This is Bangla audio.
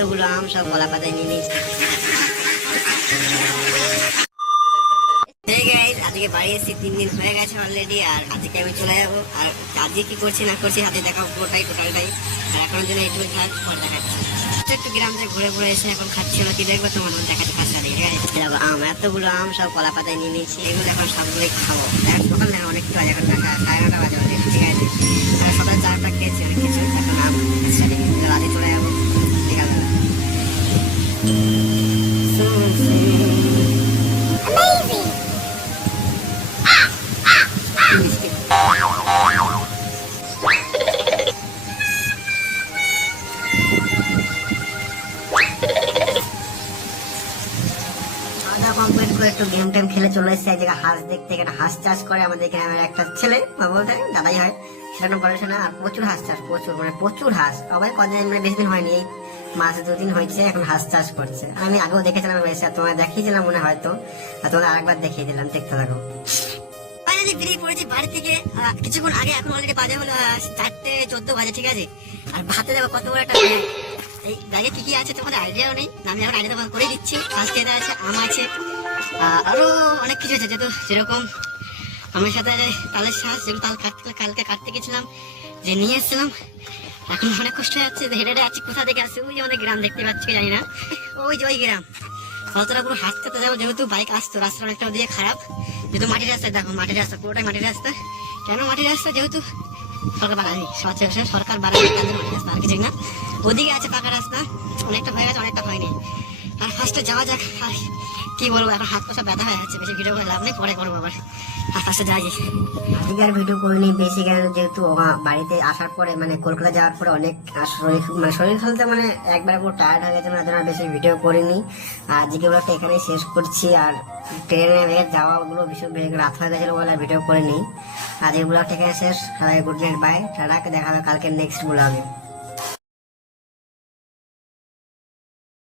এতগুলো আম সব কলা পাতায় নিয়ে নিয়েছি। আজকে বাড়ি এসেছি 3 দিন হয়ে গেছে অলরেডি, আর আজকে আমি চলে যাবো। আর আজকে কি করছি না করছি হাতে দেখাবো পুরোটাই টোটালটাই। আর এখনো জন্য এইটুকু থাক, পরে দেখাচ্ছি। একটু গ্রাম থেকে ঘুরে ঘুরে এসে এখন খাচ্ছিল, কি দেখবো তোমার দেখাচ্ছি ফার্স্ট ঠিক আছে। দেখো আম, এতগুলো আম সব কলা পাতায় নিয়ে নিয়েছি, এগুলো এখন সবগুলোই খাবো। এখন সকাল না অনেক কিছু বাজে, এখন 9:30 বাজে অলরেডি ঠিক আছে। আর সকাল 4টা খেয়েছি অনেক কিছু, এখন আম রাতে চলে যাবো বিকালবেলা। কমপ্লিট করে একটু গেম টেম খেলে চলে এসেছে এক জায়গায় হাঁস দেখতে। এখানে হাঁস চাষ করে আমাদের এখানে আমার একটা ছেলে বলতে দাদাই হয়, সেটা পড়াশোনা। আর প্রচুর হাঁস চাষ, প্রচুর মানে প্রচুর হাঁস। সবাই কদিন মানে বেশি দিন হয়নি, এই মাস 2 দিন হয়েছে এখন হাঁস চাষ করছে। আর আমি আগেও দেখেছিলাম এসে, তোমায় দেখিয়েছিলাম মনে হয়তো, আর তোমাকে আরেকবার দেখিয়ে দিলাম, দেখতে থাকো। বেরিয়ে পড়েছি বাড়ি থেকে কিছুক্ষণ আগে, এখন অলরেডি বাজে হলো 4:14 বাজে ঠিক আছে। আর ভাতে দেবো কত বড় একটা ব্যাগ, এই ব্যাগে কি কি আছে তোমাদের আইডিয়াও নেই, আমি এখন আইডিয়া করে দিচ্ছি। ফার্স্ট এতে আছে আম আছে, আরো অনেক কিছু আছে, যেরকম আমার সাথে তালের শ্বাস, যেগুলো তাল কালকে কাটতে গেছিলাম, যে নিয়ে এসেছিলাম। এখন অনেক কষ্ট হয়ে যাচ্ছে, হেঁটে হেঁটে আছি। কোথা থেকে আসছে? ওই যে আমাদের গ্রাম দেখতে পাচ্ছি, জানি না ওই যে ওই গ্রাম। অতটা পুরো হাঁটতে যাবো, যেহেতু বাইক আসতো, রাস্তা অনেকটা দিয়ে খারাপ, যেহেতু মাটির রাস্তা। দেখো মাটির রাস্তা, পুরোটাই মাটির রাস্তা। কেন মাটির রাস্তা? যেহেতু সরকার বানায়নি, সরকার বানায়নি, মাটির রাস্তা, আর কিছু না। ওদিকে আছে পাকা রাস্তা, অনেকটা হয়ে গেছে, অনেকটা হয়নি। আর ফার্স্টে যাওয়া যাক। আর কি বলবো, এখন হাত পয়সা ব্যথা হয়ে যাচ্ছে, বেশি ভিডিও করে লাভ নেই, পরে করবো আবার। ফার্স্টে যাই, আজকে আর ভিডিও করিনি বেশি, কারণ যেহেতু বাড়িতে আসার পরে মানে কলকাতা যাওয়ার পরে অনেক শরীর খেলতে মানে একবারে পুরো টায়ার্ড হয়ে গেছে, মানে জন্য বেশি ভিডিও করিনি। আর আজকে ব্লগটা এখানেই শেষ করছি। আর ট্রেনে যাওয়া ওগুলো ভীষণ রাত হয়ে গেছিলো বলে ভিডিও করিনি। আজকে ব্লগটা এখানে শেষ। সবাই গুড নাইট, বাই, টাটা, দেখা হবে কালকে নেক্সট ব্লগে।